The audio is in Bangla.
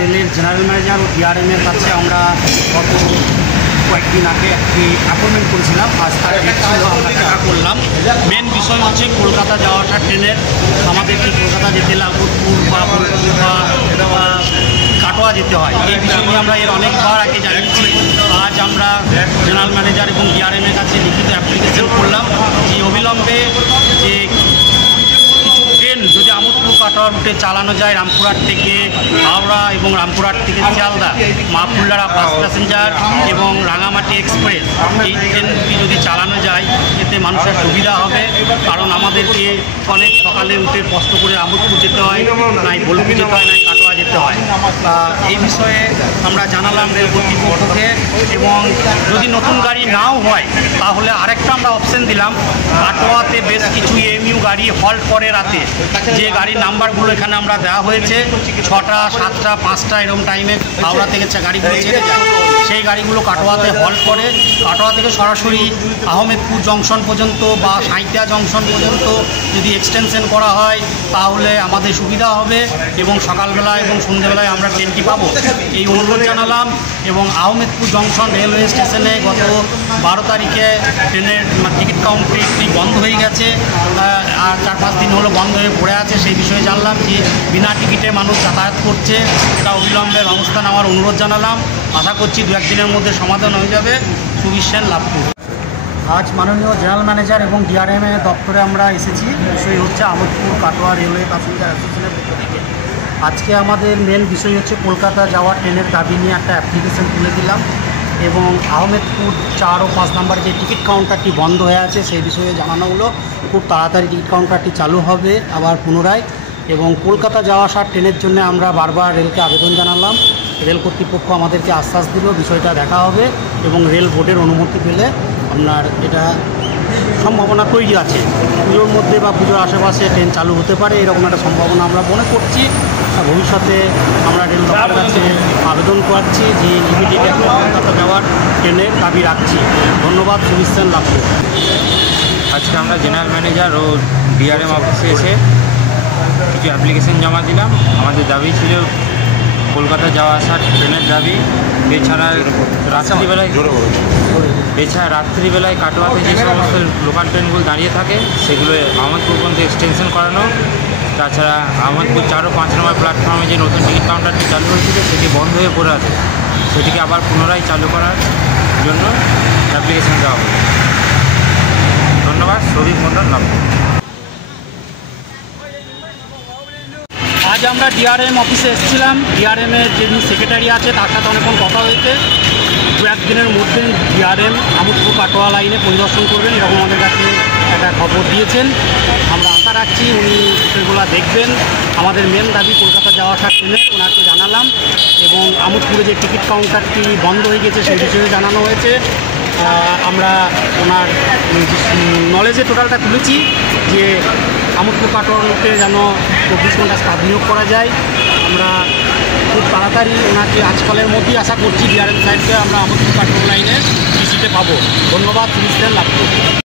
রেলের জেনারেল ম্যানেজার ও ডিআরএমের কাছে আমরা গত কয়েকদিন আগে একটি অ্যাপয়েন্টমেন্ট করেছিলাম। আজ তার আমরা দেখা করলাম। মেন বিষয় হচ্ছে কলকাতা যাওয়া আসা ট্রেনের আমাদেরকে কলকাতা যেতে লালপুর বা কাটোয়া যেতে হয়। এই বিষয় নিয়ে আমরা এর অনেকবার আগে জানিয়েছি। আজ আমরা জেনারেল ম্যানেজার এবং ডিআরএমের কাছে লিখিত অ্যাপ্লিকেশন করলাম যে অবিলম্বে যে ট্রেন যদি আমোদপুর কাটোয়া রুটে চালানো যায়, রামপুরহাট থেকে হাওড়া এবং রামপুরহাট থেকে শিয়ালদা, মা-ফুল্লারা ফাস্ট প্যাসেঞ্জার এবং রাঙামাটি এক্সপ্রেস, এই ট্রেনটি যদি চালানো যায় এতে মানুষের সুবিধা হবে। কারণ আমাদেরকে অনেক সকালে উঠে কষ্ট করে আমোদপুর যেতে হয়, নাই বোলপুর যেতে হয়, নাই কাটোয়া যেতে হয়। এই বিষয়ে আমরা জানালাম রেল কর্তৃপক্ষকে। এবং যদি নতুন গাড়ি নাও হয় তাহলে আরেকটা আমরা অপশন দিলাম, কাটোয়াতে বেশ কিছু এমইউ গাড়ি হল্ট করে রাতে, যে গাড়ির নাম্বারগুলো এখানে আমরা দেওয়া হয়েছে 6টা 7টা 5টা এরকম টাইমে হাওড়া থেকে গাড়িগুলো ছেড়ে যায়, সেই গাড়িগুলো কাটোয়াতে হল্ট করে। কাটোয়া থেকে সরাসরি আহমেদপুর জংশন পর্যন্ত বা সাঁইতিয়া জংশন পর্যন্ত যদি এক্সটেনশন করা হয় তাহলে আমাদের সুবিধা হবে এবং সকালবেলা এবং সন্ধ্যেবেলায় আমরা ট্রেনটি পাবো, এই অনুরোধ জানালাম। এবং আহমেদপুর জংশন রেলওয়ে স্টেশনে গত 12 তারিখে ট্রেনের টিকিট কাউন্টারটি বন্ধ হয়ে গেছে, আর 4-5 দিন হলো বন্ধ হয়ে পড়ে আছে। সেই বিষয়ে জানলাম যে বিনা টিকিটে মানুষ যাতায়াত করছে, এটা অবিলম্বে ব্যবস্থা নেওয়ার অনুরোধ জানালাম। আশা করছি 2-1 দিনের মধ্যে সমাধান হয়ে যাবে। সুবীর সেন, লাভপুর। আজ মাননীয় জেনারেল ম্যানেজার এবং ডিআরএম দপ্তরে আমরা এসেছি। বিষয় হচ্ছে আমোদপুর কাটোয়া রেলওয়ে প্যাসেঞ্জার অ্যাসোসিয়েশনের পক্ষ থেকে। আজকে আমাদের মেন বিষয় হচ্ছে কলকাতা যাওয়া ট্রেনের দাবি নিয়ে একটা অ্যাপ্লিকেশন তুলে দিলাম এবং আহমেদপুর 4 ও 5 নম্বর যে টিকিট কাউন্টারটি বন্ধ হয়ে আছে সেই বিষয়ে জানানো হলো। খুব তাড়াতাড়ি টিকিট কাউন্টারটি চালু হবে আবার পুনরায়। এবং কলকাতা যাওয়া আসার ট্রেনের জন্য আমরা বারবার রেলকে আবেদন জানালাম। রেল কর্তৃপক্ষ আমাদেরকে আশ্বাস দিল বিষয়টা দেখা হবে এবং রেল বোর্ডের অনুমতি পেলে আপনার এটা সম্ভাবনা তৈরি আছে, পুজোর মধ্যে বা পুজোর আশেপাশে ট্রেন চালু হতে পারে, এরকম একটা সম্ভাবনা আমরা মনে করছি। ভবিষ্যতে আমরা রেল দপ্তরের কাছে আবেদন করছি যে ইমিডিয়েট কলকাতা যাওয়ার ট্রেনের দাবি রাখছি। ধন্যবাদ। সুবীর সেন, লাভপুর। আজকে আমরা জেনারেল ম্যানেজার ও ডিআরএম অফিসে এসে কিছু অ্যাপ্লিকেশন জমা দিলাম। আমাদের দাবি ছিল কলকাতা যাওয়া আসার ট্রেনের দাবি, এছাড়া রাত্রিবেলায় কাটোয়াতে যে সমস্ত লোকাল ট্রেনগুলো দাঁড়িয়ে থাকে সেগুলো আহমেদপুর পর্যন্ত এক্সটেনশন করানো। তাছাড়া আহমেদপুর 4 ও 5 নম্বর প্ল্যাটফর্মে যে নতুন টিকিট কাউন্টারটি চালু হয়েছিল সেটি বন্ধ হয়ে পড়ে আছে, সেটিকে আবার পুনরায় চালু করার জন্য অ্যাপ্লিকেশন দেওয়া হবে। ধন্যবাদ। সৌভিক মন্ডল, লাভপুর। আজ আমরা ডিআরএম অফিসে এসেছিলাম। ডিআরএমের যিনি সেক্রেটারি আছে তার সাথে অনেকক্ষণ কথা হয়েছে। 2-1 দিনের মধ্যে ডিআরএম আমোদপুর কাটোয়া লাইনে পরিদর্শন করবেন এরকম আমাদের কাছে একটা খবর দিয়েছেন। আমরা আশা রাখছি উনি সেগুলো দেখবেন। আমাদের মেন দাবি কলকাতা যাওয়া আসার ট্রেনের, ওনাকে জানালাম। এবং আমোদপুরে যে টিকিট কাউন্টারটি বন্ধ হয়ে গেছে সেই বিষয়ে জানানো হয়েছে। আমরা ওনার নলেজে টোটালটা তুলেছি যে আমোদপুর কাটোয়াতে যেন 24 ঘন্টা স্টাফ নিয়োগ করা যায়। আমরা খুব তাড়াতাড়ি ওনাকে আজকালের মধ্যেই আশা করছি ডিআরএম সাইডকে আমরা আমোদপুর কাটোয়া লাইনে টিসিতে পাবো। ধন্যবাদ। সুবীর সেন, লাভপুর।